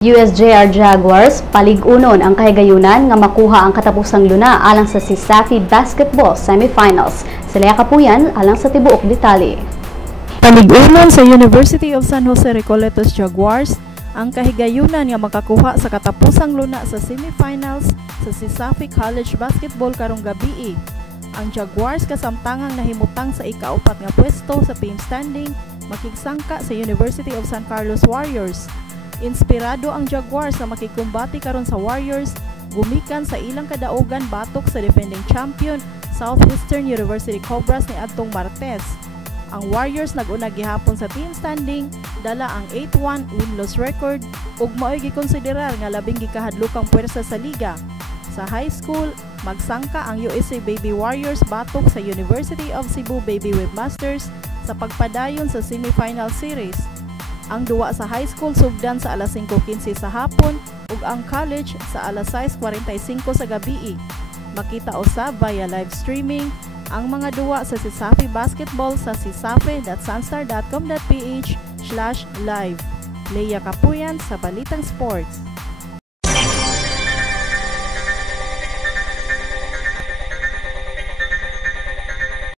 USJR Jaguars paligunon ang kahigayunan nga makuha ang katapusang luna alang sa CISAFI Basketball Semifinals. Sila kapuyan alang sa tibuok detalye. Paligunon sa University of San Jose Recoletos Jaguars ang kahigayunan nga makakuha sa katapusang luna sa semifinals sa CISAFI College Basketball karong gabii. Ang Jaguars kasamtangang nahimutang sa ikaapat nga pwesto sa team standing makigsangka sa University of San Carlos Warriors. Inspirado ang Jaguars na makikumbati karon sa Warriors gumikan sa ilang kadaogan batok sa defending champion Southeastern University Cobras ni adtong Martes. Ang Warriors nag-una gihapon sa team standing, dala ang 8-1 win-loss record ug mao'y gikonsiderar nga labing gikahadlokang puwersa sa liga. Sa high school, magsangka ang USA Baby Warriors batok sa University of Cebu Baby Webmasters sa pagpadayon sa semifinal series. Ang duwa sa high school sugdan sa alas 5:15 sa hapon ug ang college sa alas 6:45 sa gabii. Makita usab via live streaming ang mga duwa sa CISAFI Basketball sa cisafi.sunstar.com.ph/live. Leia Kapuyan sa Balitang Sports.